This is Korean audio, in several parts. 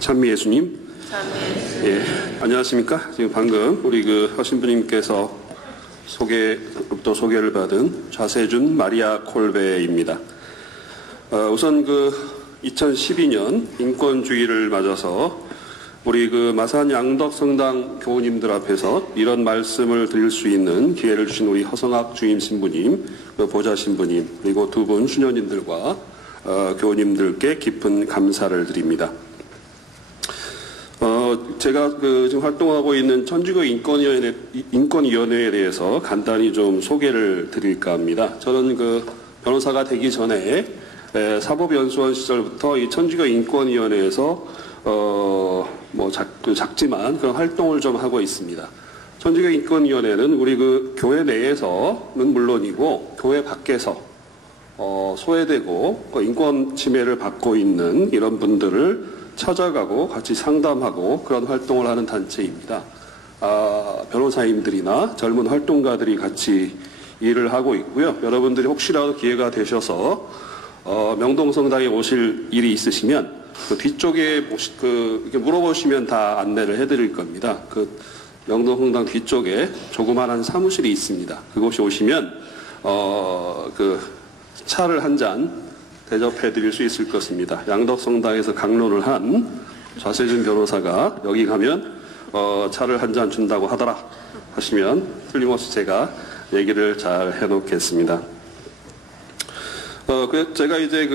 찬미예수님. 예, 안녕하십니까. 지금 방금 우리 하신 분님께서 소개를 받은 좌세준 마리아 콜베입니다. 우선 2012년 인권주의를 맞아서 우리 마산 양덕성당 교우님들 앞에서 이런 말씀을 드릴 수 있는 기회를 주신 우리 허성학 주임 신부님, 보좌 신부님, 그리고 두 분 수녀님들과 교우님들께 깊은 감사를 드립니다. 제가 지금 활동하고 있는 천주교 인권위원회에 대해서 간단히 좀 소개를 드릴까 합니다. 저는 변호사가 되기 전에 사법연수원 시절부터 이 천주교 인권위원회에서 작지만 그런 활동을 좀 하고 있습니다. 천주교 인권위원회는 우리 교회 내에서는 물론이고 교회 밖에서 소외되고 인권 침해를 받고 있는 이런 분들을 찾아가고 같이 상담하고 그런 활동을 하는 단체입니다. 변호사님들이나 젊은 활동가들이 같이 일을 하고 있고요. 여러분들이 혹시라도 기회가 되셔서 명동성당에 오실 일이 있으시면 뒤쪽에 이렇게 물어보시면 다 안내를 해드릴 겁니다. 명동성당 뒤쪽에 조그마한 사무실이 있습니다. 그곳에 오시면 차를 한 잔 대접해 드릴 수 있을 것입니다. 양덕성당에서 강론을 한 좌세준 변호사가 여기 가면 차를 한 잔 준다고 하더라 하시면 틀림없이 제가 얘기를 잘 해놓겠습니다. 제가 이제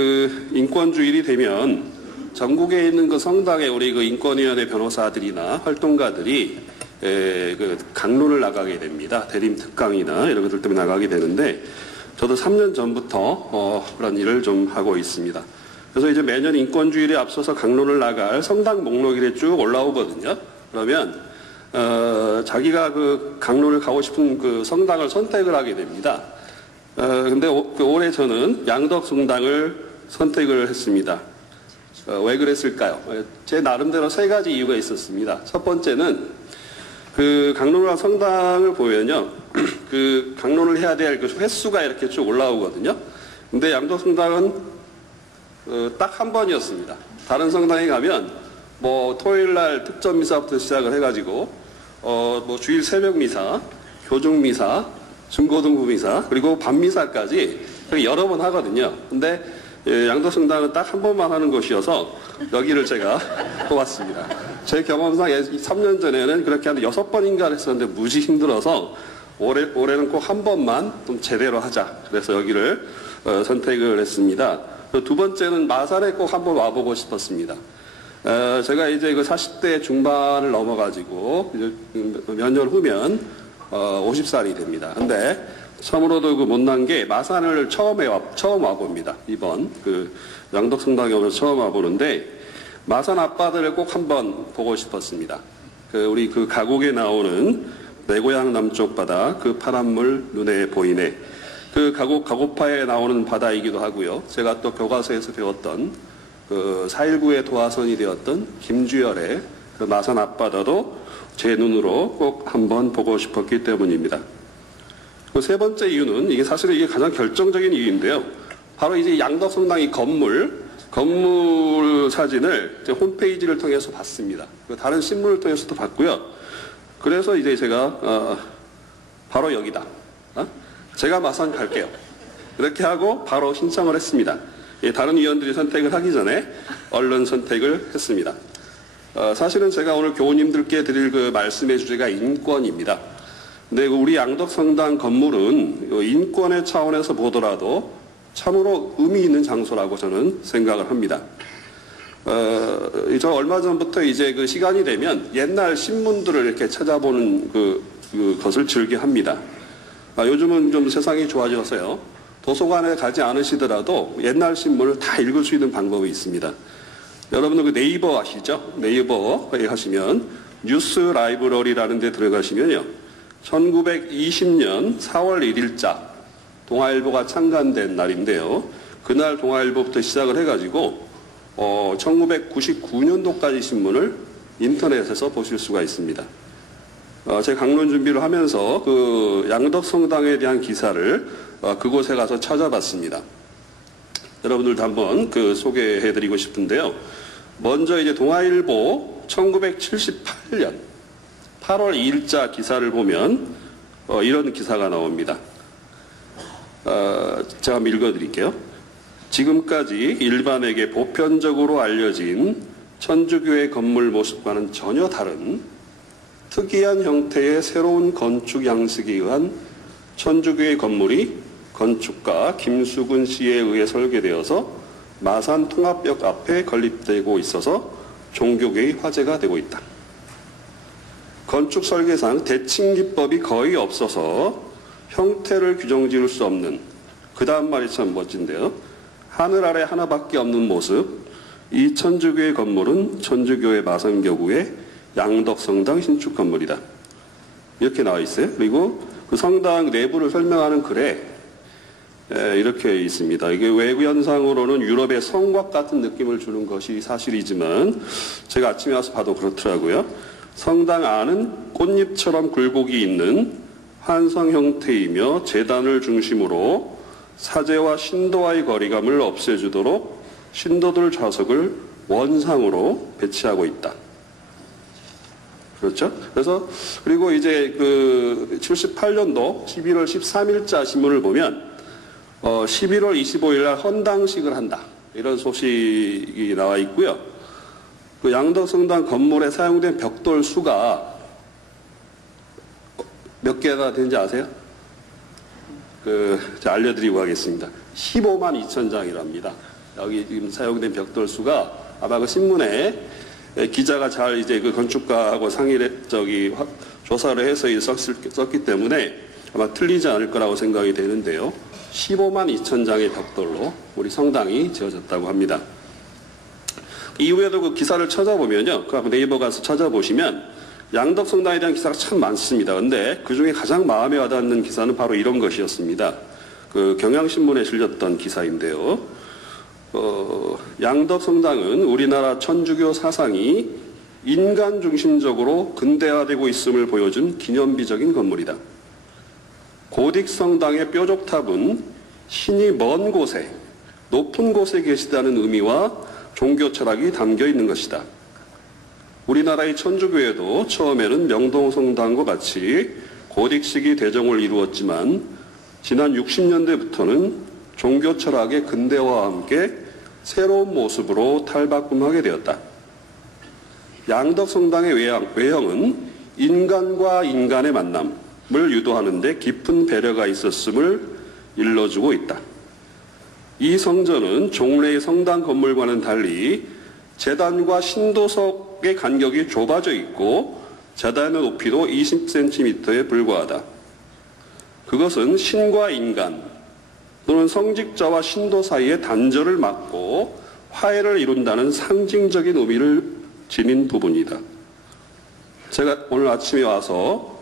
인권주일이 되면 전국에 있는 성당에 우리 인권위원회 변호사들이나 활동가들이 강론을 나가게 됩니다. 대림 특강이나 이런 것들 때문에 나가게 되는데 저도 3년 전부터 그런 일을 좀 하고 있습니다. 그래서 이제 매년 인권주일에 앞서서 강론을 나갈 성당 목록이 쭉 올라오거든요. 그러면 자기가 강론을 가고 싶은 성당을 선택을 하게 됩니다. 근데 올해 저는 양덕성당을 선택을 했습니다. 왜 그랬을까요? 제 나름대로 3가지 이유가 있었습니다. 첫 번째는 강론을 성당을 보면요. 강론을 해야 될 횟수가 이렇게 쭉 올라오거든요. 근데 양덕성당은 딱 한 번이었습니다. 다른 성당에 가면 토요일날 특전 미사부터 시작을 해가지고 주일 새벽 미사, 교중 미사, 중고등부 미사, 그리고 밤 미사까지 여러 번 하거든요. 근데 양덕성당은 딱 한 번만 하는 곳이어서 여기를 제가 뽑았습니다. 제 경험상 3년 전에는 그렇게 한 6번인가 했었는데 무지 힘들어서 올해는 꼭 한 번만 좀 제대로 하자. 그래서 여기를 선택을 했습니다. 두 번째는 마산에 꼭 한번 와보고 싶었습니다. 제가 이제 40대 중반을 넘어가지고 몇 년 후면 50살이 됩니다. 근데 참으로도 못난 게 마산을 처음 와봅니다. 이번 양덕성당에 오면서 처음 와보는데 마산 앞바다를 꼭 한번 보고 싶었습니다. 우리 가곡에 나오는 내 고향 남쪽 바다, 파란 물 눈에 보이네. 가곡파에 나오는 바다이기도 하고요. 제가 또 교과서에서 배웠던 4.19의 도화선이 되었던 김주열의 마산 앞바다도 제 눈으로 꼭 한번 보고 싶었기 때문입니다. 세 번째 이유는 사실은 이게 가장 결정적인 이유인데요. 바로 이제 양덕성당 건물 사진을 홈페이지를 통해서 봤습니다. 다른 신문을 통해서도 봤고요. 그래서 이제 제가 바로 여기다. 제가 마산 갈게요. 이렇게 하고 바로 신청을 했습니다. 다른 위원들이 선택을 하기 전에 얼른 선택을 했습니다. 사실은 제가 오늘 교우님들께 드릴 말씀의 주제가 인권입니다. 근데 우리 양덕성당 건물은 인권의 차원에서 보더라도 참으로 의미 있는 장소라고 저는 생각을 합니다. 저 얼마 전부터 이제 시간이 되면 옛날 신문들을 이렇게 찾아보는 것을 즐겨합니다. 요즘은 좀 세상이 좋아져서요. 도서관에 가지 않으시더라도 옛날 신문을 다 읽을 수 있는 방법이 있습니다. 여러분들 네이버 아시죠? 네이버에 하시면 뉴스 라이브러리라는 데 들어가시면요. 1920년 4월 1일자 동아일보가 창간된 날인데요. 그날 동아일보부터 시작을 해가지고 1999년도까지 신문을 인터넷에서 보실 수가 있습니다. 제 강론 준비를 하면서 양덕성당에 대한 기사를 그곳에 가서 찾아봤습니다. 여러분들도 한번 소개해드리고 싶은데요. 먼저 이제 동아일보 1978년 8월 2일자 기사를 보면 이런 기사가 나옵니다. 제가 한번 읽어드릴게요. 지금까지 일반에게 보편적으로 알려진 천주교의 건물 모습과는 전혀 다른 특이한 형태의 새로운 건축 양식에 의한 천주교의 건물이 건축가 김수근 씨에 의해 설계되어서 마산 통합역 앞에 건립되고 있어서 종교계의 화제가 되고 있다. 건축 설계상 대칭 기법이 거의 없어서 형태를 규정 지을 수 없는, 그 다음 말이 참 멋진데요. 하늘 아래 하나밖에 없는 모습. 이 천주교의 건물은 천주교의 마산교구의 양덕성당 신축 건물이다. 이렇게 나와 있어요. 그리고 그 성당 내부를 설명하는 글에 이렇게 있습니다. 이게 외부 현상으로는 유럽의 성곽 같은 느낌을 주는 것이 사실이지만 제가 아침에 와서 봐도 그렇더라고요. 성당 안은 꽃잎처럼 굴곡이 있는 환상 형태이며 제단을 중심으로 사제와 신도와의 거리감을 없애주도록 신도들 좌석을 원상으로 배치하고 있다. 그렇죠? 그래서 그리고 이제 그 78년도 11월 13일자 신문을 보면 11월 25일 날 헌당식을 한다. 이런 소식이 나와 있고요. 그 양덕성당 건물에 사용된 벽돌 수가 몇 개가 되는지 아세요? 제가 알려드리고 하겠습니다. 15만 2천 장이랍니다. 여기 지금 사용된 벽돌 수가 아마 그 신문에 기자가 잘 이제 그 건축가하고 상의를 조사를 해서 썼기 때문에 아마 틀리지 않을 거라고 생각이 되는데요. 15만 2천 장의 벽돌로 우리 성당이 지어졌다고 합니다. 이후에도 그 기사를 찾아보면요. 그 네이버 가서 찾아보시면 양덕성당에 대한 기사가 참 많습니다. 그런데 그 중에 가장 마음에 와닿는 기사는 바로 이런 것이었습니다. 그 경향신문에 실렸던 기사인데요. 양덕성당은 우리나라 천주교 사상이 인간 중심적으로 근대화되고 있음을 보여준 기념비적인 건물이다. 고딕성당의 뾰족탑은 신이 먼 곳에, 높은 곳에 계시다는 의미와 종교 철학이 담겨 있는 것이다. 우리나라의 천주교에도 처음에는 명동성당과 같이 고딕식이 대종을 이루었지만 지난 60년대부터는 종교 철학의 근대화와 함께 새로운 모습으로 탈바꿈하게 되었다. 양덕성당의 외형은 인간과 인간의 만남을 유도하는 데 깊은 배려가 있었음을 일러주고 있다. 이 성전은 종래의 성당 건물과는 달리 제단과 신도석의 간격이 좁아져 있고 제단의 높이도 20cm에 불과하다. 그것은 신과 인간 또는 성직자와 신도 사이의 단절을 막고 화해를 이룬다는 상징적인 의미를 지닌 부분이다. 제가 오늘 아침에 와서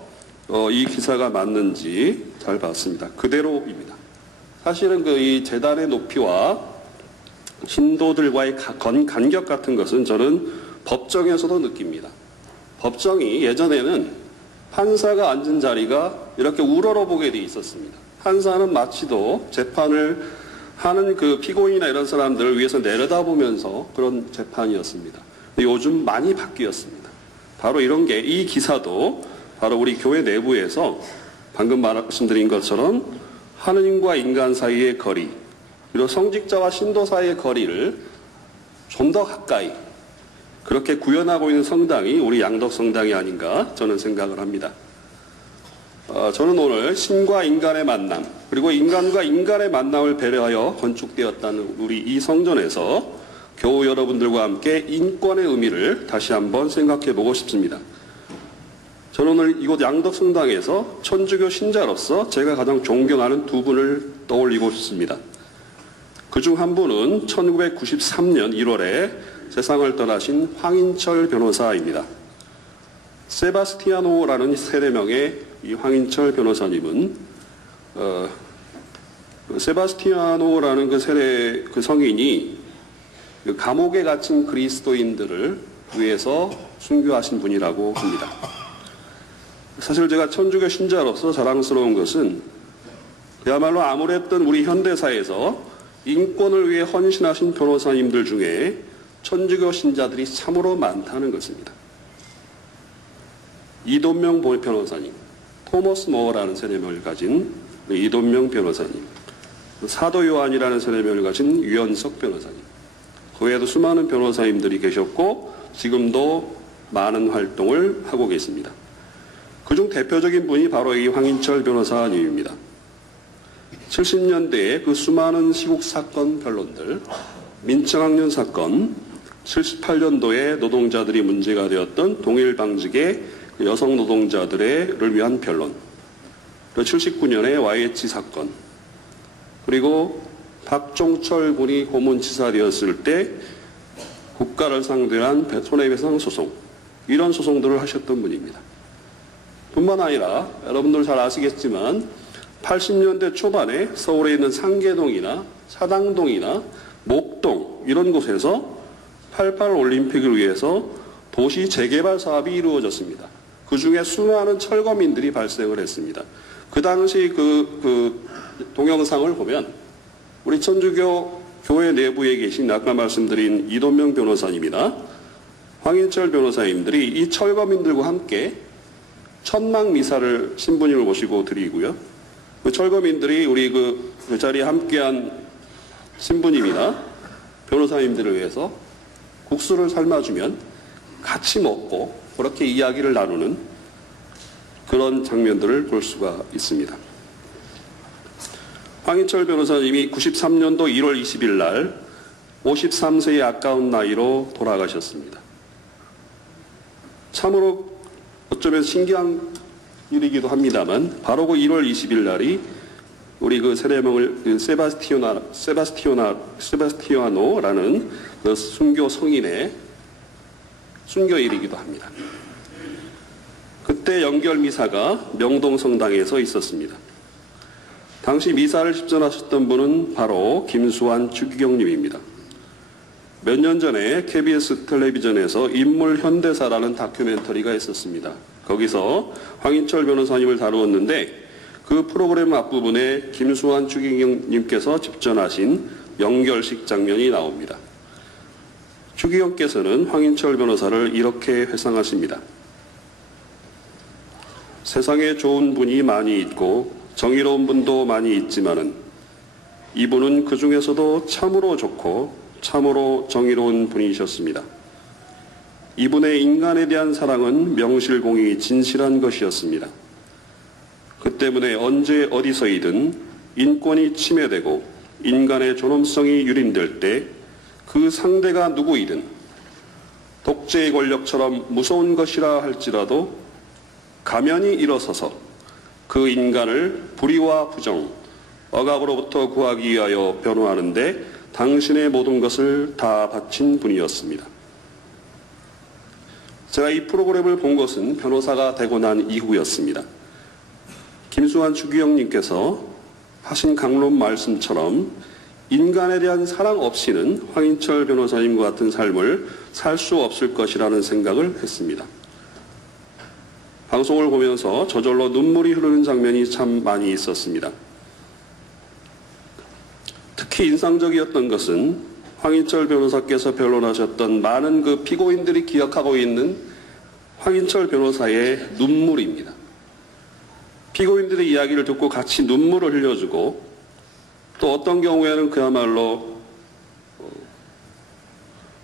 이 기사가 맞는지 잘 봤습니다. 그대로입니다. 사실은 이 제단의 높이와 신도들과의 간격 같은 것은 저는 법정에서도 느낍니다. 법정이 예전에는 판사가 앉은 자리가 이렇게 우러러보게 돼 있었습니다. 판사는 마치도 재판을 하는 그 피고인이나 이런 사람들을 위해서 내려다보면서 그런 재판이었습니다. 요즘 많이 바뀌었습니다. 바로 이런 게, 이 기사도 바로 우리 교회 내부에서 방금 말씀드린 것처럼 하느님과 인간 사이의 거리, 그리고 성직자와 신도 사이의 거리를 좀 더 가까이 그렇게 구현하고 있는 성당이 우리 양덕성당이 아닌가 저는 생각을 합니다. 저는 오늘 신과 인간의 만남, 그리고 인간과 인간의 만남을 배려하여 건축되었다는 우리 이 성전에서 교우 여러분들과 함께 인권의 의미를 다시 한번 생각해 보고 싶습니다. 저는 오늘 이곳 양덕성당에서 천주교 신자로서 제가 가장 존경하는 두 분을 떠올리고 싶습니다. 그중 한 분은 1993년 1월에 세상을 떠나신 황인철 변호사입니다. 세바스티아노라는 세례명의 이 황인철 변호사님은 세바스티아노라는 그 성인이 그 감옥에 갇힌 그리스도인들을 위해서 순교하신 분이라고 합니다. 사실 제가 천주교 신자로서 자랑스러운 것은 그야말로 아무랬던 우리 현대사에서 인권을 위해 헌신하신 변호사님들 중에 천주교 신자들이 참으로 많다는 것입니다. 이돈명 변호사님, 토머스 모어라는 세례명을 가진 이돈명 변호사님, 사도 요한이라는 세례명을 가진 유연석 변호사님, 그 외에도 수많은 변호사님들이 계셨고 지금도 많은 활동을 하고 계십니다. 그중 대표적인 분이 바로 이 황인철 변호사님입니다. 70년대에 그 수많은 시국 사건 변론들, 민청학년 사건, 78년도에 노동자들이 문제가 되었던 동일방직의 여성 노동자들을 위한 변론, 그리고 79년에 YH 사건, 그리고 박종철 군이 고문치사 되었을 때 국가를 상대로 한 손해배상 소송, 이런 소송들을 하셨던 분입니다. 뿐만 아니라 여러분들 잘 아시겠지만 80년대 초반에 서울에 있는 상계동이나 사당동이나 목동 이런 곳에서 88 올림픽을 위해서 도시 재개발 사업이 이루어졌습니다. 그 중에 수많은 철거민들이 발생을 했습니다. 그 당시 그 동영상을 보면 우리 천주교 교회 내부에 계신 아까 말씀드린 이돈명 변호사님이나 황인철 변호사님들이 이 철거민들과 함께 천막 미사를 신부님을 모시고 드리고요. 그 철거민들이 우리 그 자리에 함께한 신부님이나 변호사님들을 위해서 국수를 삶아주면 같이 먹고 그렇게 이야기를 나누는 그런 장면들을 볼 수가 있습니다. 황인철 변호사님이 93년도 1월 20일 날 53세의 아까운 나이로 돌아가셨습니다. 참으로 어쩌면 신기한 일이기도 합니다만 바로 그 1월 20일 날이 우리 그 세례명을 세바스티아노라는 그 순교 성인의 순교일이기도 합니다. 그때 연결 미사가 명동성당에서 있었습니다. 당시 미사를 집전하셨던 분은 바로 김수환 추기경님입니다. 몇 년 전에 KBS 텔레비전에서 인물 현대사라는 다큐멘터리가 있었습니다. 거기서 황인철 변호사님을 다루었는데 그 프로그램 앞부분에 김수환 추기경님께서 집전하신 연결식 장면이 나옵니다. 추기경께서는 황인철 변호사를 이렇게 회상하십니다. 세상에 좋은 분이 많이 있고 정의로운 분도 많이 있지만은 이분은 그 중에서도 참으로 좋고 참으로 정의로운 분이셨습니다. 이분의 인간에 대한 사랑은 명실공히 진실한 것이었습니다. 그 때문에 언제 어디서이든 인권이 침해되고 인간의 존엄성이 유린될 때 그 상대가 누구이든 독재의 권력처럼 무서운 것이라 할지라도 가면이 일어서서 그 인간을 불의와 부정, 억압으로부터 구하기 위하여 변호하는데 당신의 모든 것을 다 바친 분이었습니다. 제가 이 프로그램을 본 것은 변호사가 되고 난 이후였습니다. 김수환 추기경님께서 하신 강론 말씀처럼 인간에 대한 사랑 없이는 황인철 변호사님과 같은 삶을 살 수 없을 것이라는 생각을 했습니다. 방송을 보면서 저절로 눈물이 흐르는 장면이 참 많이 있었습니다. 특히 인상적이었던 것은 황인철 변호사께서 변론하셨던 많은 그 피고인들이 기억하고 있는 황인철 변호사의 눈물입니다. 피고인들의 이야기를 듣고 같이 눈물을 흘려주고 또 어떤 경우에는 그야말로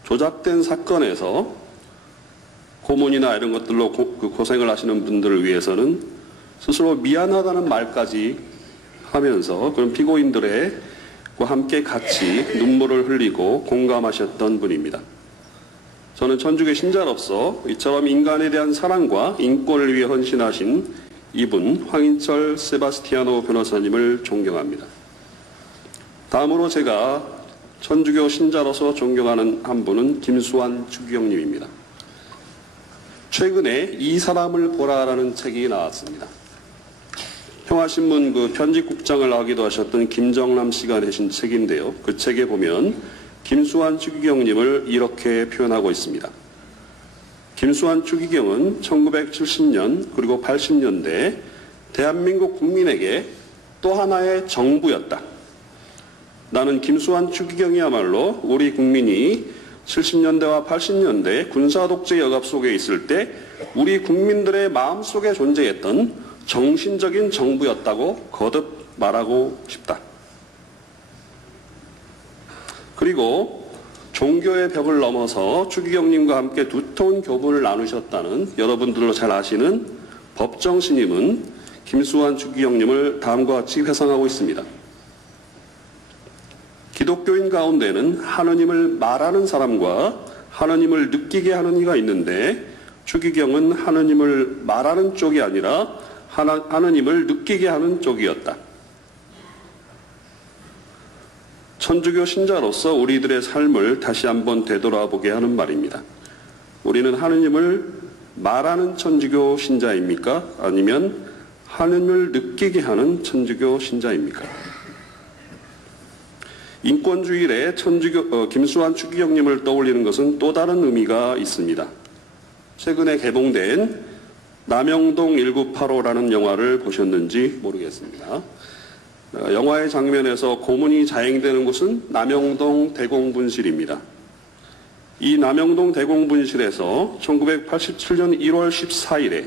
조작된 사건에서 고문이나 이런 것들로 고생을 하시는 분들을 위해서는 스스로 미안하다는 말까지 하면서 그런 피고인들과 함께 같이 눈물을 흘리고 공감하셨던 분입니다. 저는 천주교 신자로서 이처럼 인간에 대한 사랑과 인권을 위해 헌신하신 이분 황인철 세바스티아노 변호사님을 존경합니다. 다음으로 제가 천주교 신자로서 존경하는 한 분은 김수환 추기경님입니다. 최근에 이 사람을 보라라는 책이 나왔습니다. 평화신문 그 편집국장을 하기도 하셨던 김정남 씨가 내신 책인데요. 그 책에 보면 김수환 추기경님을 이렇게 표현하고 있습니다. 김수환 추기경은 1970년 그리고 80년대 대한민국 국민에게 또 하나의 정부였다. 나는 김수환 추기경이야말로 우리 국민이 70년대와 80년대 군사독재 억압 속에 있을 때 우리 국민들의 마음속에 존재했던 정신적인 정부였다고 거듭 말하고 싶다. 그리고 종교의 벽을 넘어서 추기경님과 함께 두터운 교분을 나누셨다는 여러분들도 잘 아시는 법정 스님은 김수환 추기경님을 다음과 같이 회상하고 있습니다. 기독교인 가운데는 하느님을 말하는 사람과 하느님을 느끼게 하는 이가 있는데 추기경은 하느님을 말하는 쪽이 아니라 하느님을 느끼게 하는 쪽이었다. 천주교 신자로서 우리들의 삶을 다시 한번 되돌아보게 하는 말입니다. 우리는 하느님을 말하는 천주교 신자입니까? 아니면 하느님을 느끼게 하는 천주교 신자입니까? 인권주일에 김수환 추기경님을 떠올리는 것은 또 다른 의미가 있습니다. 최근에 개봉된 남영동 1985라는 영화를 보셨는지 모르겠습니다. 영화의 장면에서 고문이 자행되는 곳은 남영동 대공분실입니다. 이 남영동 대공분실에서 1987년 1월 14일에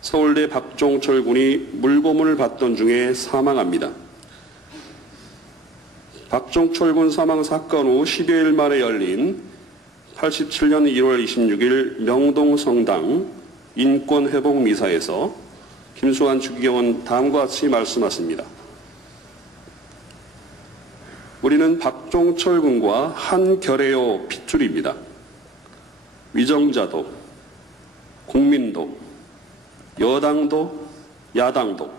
서울대 박종철 군이 물고문을 받던 중에 사망합니다. 박종철 군 사망 사건 후 10여일 만에 열린 87년 1월 26일 명동성당 인권회복미사에서 김수환 추기경은 다음과 같이 말씀하십니다. 우리는 박종철 군과 한 결의요 핏줄입니다. 위정자도, 국민도, 여당도, 야당도,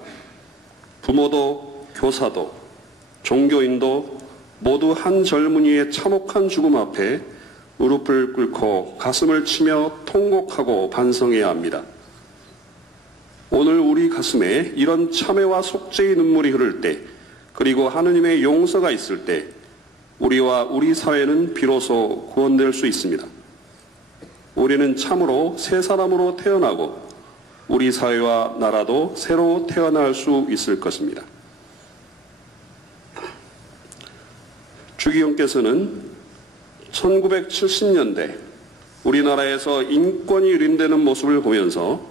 부모도, 교사도, 종교인도 모두 한 젊은이의 참혹한 죽음 앞에 무릎을 꿇고 가슴을 치며 통곡하고 반성해야 합니다. 오늘 우리 가슴에 이런 참회와 속죄의 눈물이 흐를 때, 그리고 하느님의 용서가 있을 때 우리와 우리 사회는 비로소 구원될 수 있습니다. 우리는 참으로 새 사람으로 태어나고 우리 사회와 나라도 새로 태어날 수 있을 것입니다. 추기경께서는 1970년대 우리나라에서 인권이 유린되는 모습을 보면서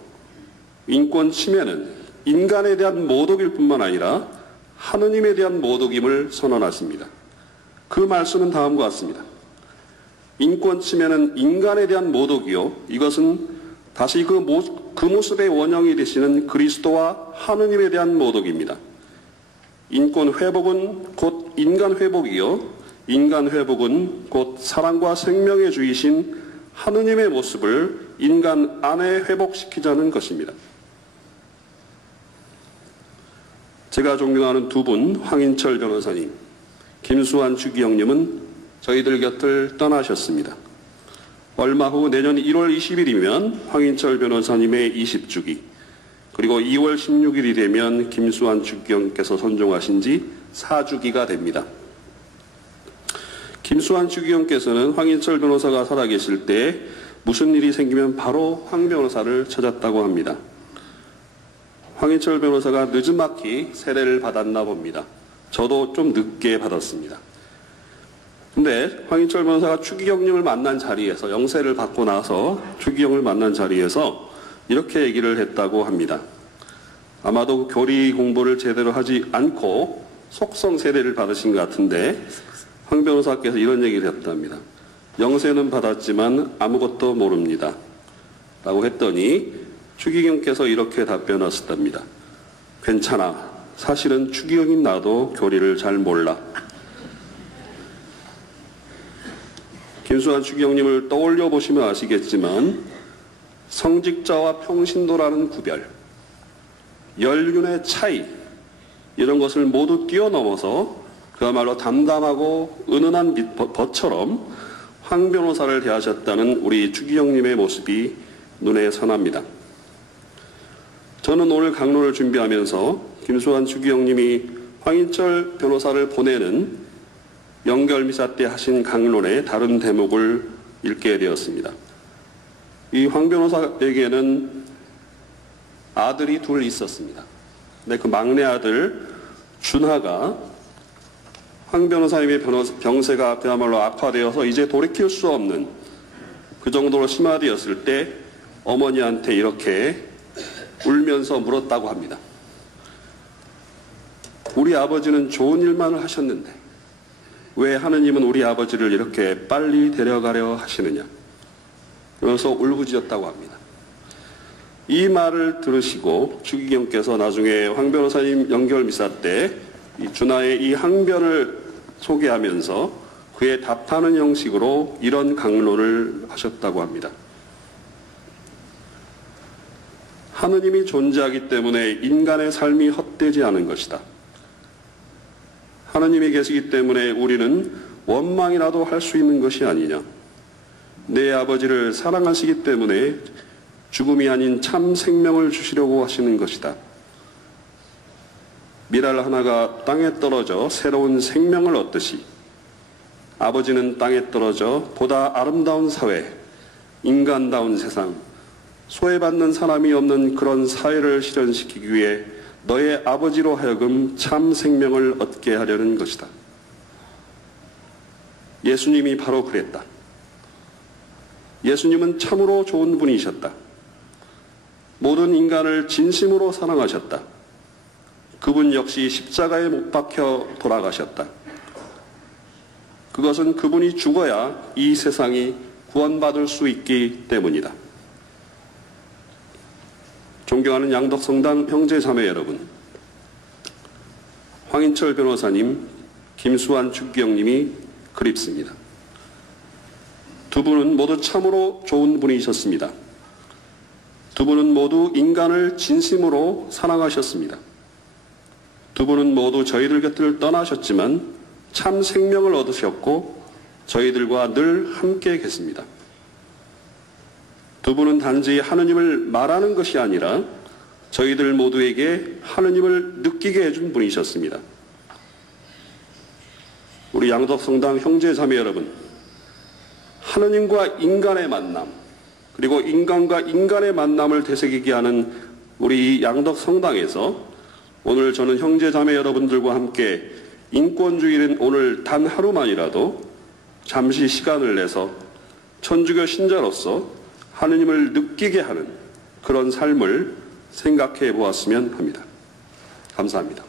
인권 침해는 인간에 대한 모독일 뿐만 아니라 하느님에 대한 모독임을 선언하십니다. 그 말씀은 다음과 같습니다. 인권 침해는 인간에 대한 모독이요. 이것은 다시 그 모습의 원형이 되시는 그리스도와 하느님에 대한 모독입니다. 인권 회복은 곧 인간 회복이요. 인간 회복은 곧 사랑과 생명의 주이신 하느님의 모습을 인간 안에 회복시키자는 것입니다. 제가 존경하는 두 분, 황인철 변호사님, 김수환 추기경님은 저희들 곁을 떠나셨습니다. 얼마 후 내년 1월 20일이면 황인철 변호사님의 20주기, 그리고 2월 16일이 되면 김수환 추기경께서 선종하신 지 4주기가 됩니다. 김수환 추기경께서는 황인철 변호사가 살아계실 때 무슨 일이 생기면 바로 황 변호사를 찾았다고 합니다. 황인철 변호사가 늦지막히 세례를 받았나 봅니다. 저도 좀 늦게 받았습니다. 근데 황인철 변호사가 추기경님을 만난 자리에서, 영세를 받고 나서 추기경을 만난 자리에서 이렇게 얘기를 했다고 합니다. 아마도 교리 공부를 제대로 하지 않고 속성 세례를 받으신 것 같은데 황 변호사께서 이런 얘기를 했답니다. 영세는 받았지만 아무것도 모릅니다. 라고 했더니 추기경께서 이렇게 답변하셨답니다. 괜찮아. 사실은 추기경인 나도 교리를 잘 몰라. 김수환 추기경님을 떠올려 보시면 아시겠지만 성직자와 평신도라는 구별, 연륜의 차이, 이런 것을 모두 뛰어넘어서 그야말로 담담하고 은은한 벗처럼 황 변호사를 대하셨다는 우리 추기경님의 모습이 눈에 선합니다. 저는 오늘 강론을 준비하면서 김수환 추기경님이 황인철 변호사를 보내는 연결미사 때 하신 강론의 다른 대목을 읽게 되었습니다. 이 황 변호사에게는 아들이 둘 있었습니다. 근데 그 막내 아들 준하가 황 변호사님의 병세가 그야말로 악화되어서 이제 돌이킬 수 없는 그 정도로 심화되었을 때 어머니한테 이렇게 울면서 물었다고 합니다. 우리 아버지는 좋은 일만을 하셨는데 왜 하느님은 우리 아버지를 이렇게 빨리 데려가려 하시느냐. 그러면서 울부짖었다고 합니다. 이 말을 들으시고 주기경께서 나중에 황 변호사님 연결 미사 때 이 준하의 이 항변을 소개하면서 그에 답하는 형식으로 이런 강론을 하셨다고 합니다. 하느님이 존재하기 때문에 인간의 삶이 헛되지 않은 것이다. 하느님이 계시기 때문에 우리는 원망이라도 할 수 있는 것이 아니냐. 내 아버지를 사랑하시기 때문에 죽음이 아닌 참 생명을 주시려고 하시는 것이다. 밀알 하나가 땅에 떨어져 새로운 생명을 얻듯이 아버지는 땅에 떨어져 보다 아름다운 사회, 인간다운 세상, 소외받는 사람이 없는 그런 사회를 실현시키기 위해 너의 아버지로 하여금 참 생명을 얻게 하려는 것이다. 예수님이 바로 그랬다. 예수님은 참으로 좋은 분이셨다. 모든 인간을 진심으로 사랑하셨다. 그분 역시 십자가에 못 박혀 돌아가셨다. 그것은 그분이 죽어야 이 세상이 구원받을 수 있기 때문이다. 존경하는 양덕성당 형제자매 여러분, 황인철 변호사님, 김수환 주기경님이 그립습니다. 두 분은 모두 참으로 좋은 분이셨습니다. 두 분은 모두 인간을 진심으로 사랑하셨습니다. 두 분은 모두 저희들 곁을 떠나셨지만 참 생명을 얻으셨고 저희들과 늘 함께 계십니다. 두 분은 단지 하느님을 말하는 것이 아니라 저희들 모두에게 하느님을 느끼게 해준 분이셨습니다. 우리 양덕성당 형제자매 여러분, 하느님과 인간의 만남, 그리고 인간과 인간의 만남을 되새기게 하는 우리 양덕성당에서 오늘 저는 형제자매 여러분들과 함께 인권주의는 오늘 단 하루만이라도 잠시 시간을 내서 천주교 신자로서 하느님을 느끼게 하는 그런 삶을 생각해 보았으면 합니다. 감사합니다.